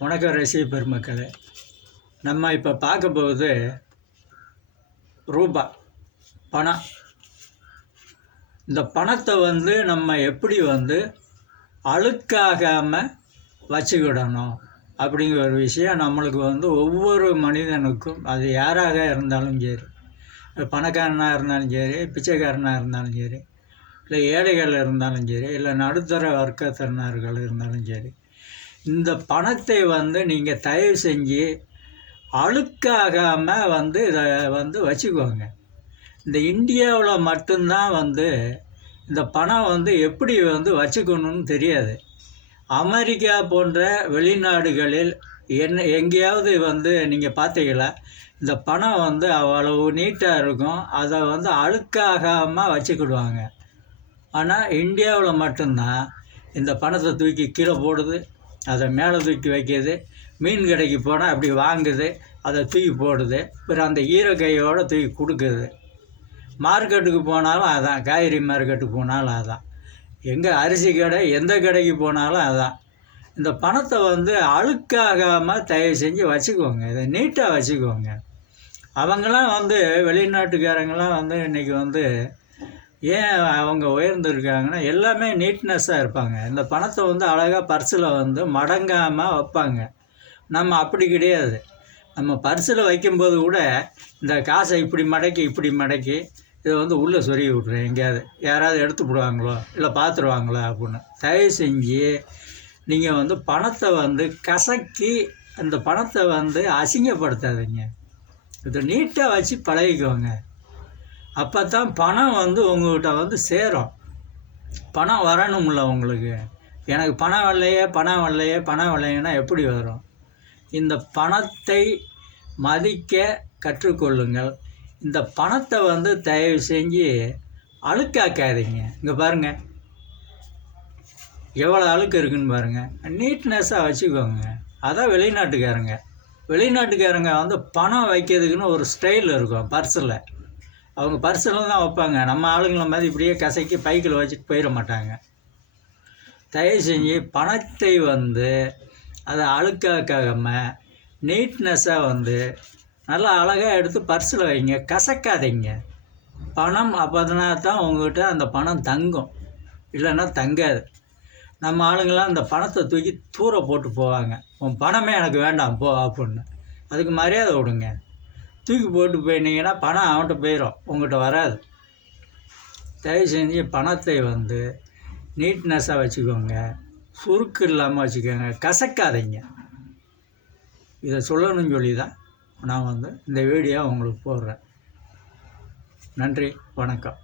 வணக்கம் ரசிக பெருமக்களே. நம்ம இப்போ பார்க்க போகுது ரூபா பணம். இந்த பணத்தை வந்து நம்ம எப்படி வந்து அழுக்காகாமல் வச்சுக்கிடணும் அப்படிங்கிற ஒரு விஷயம் நம்மளுக்கு வந்து ஒவ்வொரு மனிதனுக்கும் அது யாராக இருந்தாலும் சரி பணக்காரனாக இருந்தாலும் சரி பிச்சைக்காரனாக இருந்தாலும் சரி இல்லை ஏழைகள் இருந்தாலும் சரி இல்லை நடுத்தர வர்க்கத்தினர்கள் இருந்தாலும் சரி இந்த பணத்தை வந்து நீங்கள் தயவு செஞ்சு அழுக்காகாமல் வந்து இதை வந்து வச்சுக்கோங்க. இந்த இந்தியாவில் மட்டும்தான் வந்து இந்த பணம் வந்து எப்படி வந்து வச்சுக்கணும்னு தெரியாது. அமெரிக்கா போன்ற வெளிநாடுகளில் என்ன எங்கேயாவது வந்து நீங்கள் பார்த்தீங்களா இந்த பணம் வந்து அவ்வளவு நீட்டாக இருக்கும் அதை வந்து அழுக்காகாமல் வச்சுக்கிடுவாங்க. ஆனால் இந்தியாவில் மட்டும்தான் இந்த பணத்தை தூக்கி கீழே போடுது. அதை மேலே தூக்கி வைக்கிது மீன் கடைக்கு போனால் அப்படி வாங்குது அதை தூக்கி போடுது அப்புறம் அந்த ஈரக்கையோடு தூக்கி கொடுக்குது. மார்க்கெட்டுக்கு போனாலும் அதான் காய்கறி மார்க்கெட்டுக்கு போனாலும் அதான். எங்கே அரிசி கடை எந்த கடைக்கு போனாலும் அதான். இந்த பணத்தை வந்து அழுக்காகாமல் தயவு செஞ்சு வச்சுக்கோங்க இதை நீட்டாக வச்சுக்கோங்க. அவங்களாம் வந்து வெளிநாட்டுக்காரங்களாம் வந்து இன்றைக்கி வந்து ஏன் அவங்க உயர்ந்திருக்காங்கன்னா எல்லாமே நீட்னஸ்ஸாக இருப்பாங்க. இந்த பணத்தை வந்து அழகாக பர்ஸில் வந்து மடங்காமல் வைப்பாங்க. நம்ம அப்படி கிடையாது. நம்ம பர்ஸில் வைக்கும்போது கூட இந்த காசை இப்படி மடக்கி இப்படி மடக்கி இதை வந்து உள்ளே சொருகி விட்றேன் எங்கேயாவது யாராவது எடுத்து விடுவாங்களோ இல்லை பார்த்துருவாங்களோ அப்படின்னு. தயவு செஞ்சு நீங்கள் வந்து பணத்தை வந்து கசக்கி அந்த பணத்தை வந்து அசிங்கப்படுத்தாதீங்க. இதை நீட்டாக வச்சு பழகிக்கோங்க. அப்போ தான் பணம் வந்து உங்கள்கிட்ட வந்து சேரும். பணம் வரணும்ல உங்களுக்கு. எனக்கு பணம் வரலையே பணம் வரலையே பணம் வரலைன்னா எப்படி வரும்? இந்த பணத்தை மதிக்க கற்றுக்கொள்ளுங்கள். இந்த பணத்தை வந்து தயவு செஞ்சு அழுக்காக்காதீங்க. இங்கே பாருங்கள் எவ்வளோ அழுக்கு இருக்குன்னு பாருங்கள் நீட்னஸாக வச்சுக்கோங்க. அதான் வெளிநாட்டுக்காரங்க. வெளிநாட்டுக்காரங்க வந்து பணம் வைக்கிறதுக்குன்னு ஒரு ஸ்டைல் இருக்கும் பர்ஸில் அவங்க பர்சனல் தான் வைப்பாங்க. நம்ம ஆளுங்களை மாதிரி இப்படியே கசக்கி பைக்கில் வச்சுட்டு போயிட மாட்டாங்க. தயவு செஞ்சு பணத்தை வந்து அதை அழுக்காக்காமல் நீட்னஸாக வந்து நல்லா அழகாக எடுத்து பர்ஸில் வைங்க. கசக்காதீங்க. பணம் அப்போதுனா தான் உங்கள்கிட்ட அந்த பணம் தங்கும். இல்லைன்னா தங்காது. நம்ம ஆளுங்களாம் அந்த பணத்தை தூக்கி தூர போட்டு போவாங்க. உன் பணமே எனக்கு வேண்டாம் போ அப்படின்னு. அதுக்கு மரியாதை விடுங்க தூக்கி போட்டு போயிட்டீங்கன்னா பணம் அவன்கிட்ட போயிடும் உங்கள்கிட்ட வராது. தயவு செஞ்சு பணத்தை வந்து நீட்னஸாக வச்சுக்கோங்க. சுருக்கு இல்லாமல் வச்சுக்கோங்க. கசக்காதீங்க. இதை சொல்லணும்னு சொல்லி தான் நான் வந்து இந்த வீடியோ உங்களுக்கு போடுறேன். நன்றி. வணக்கம்.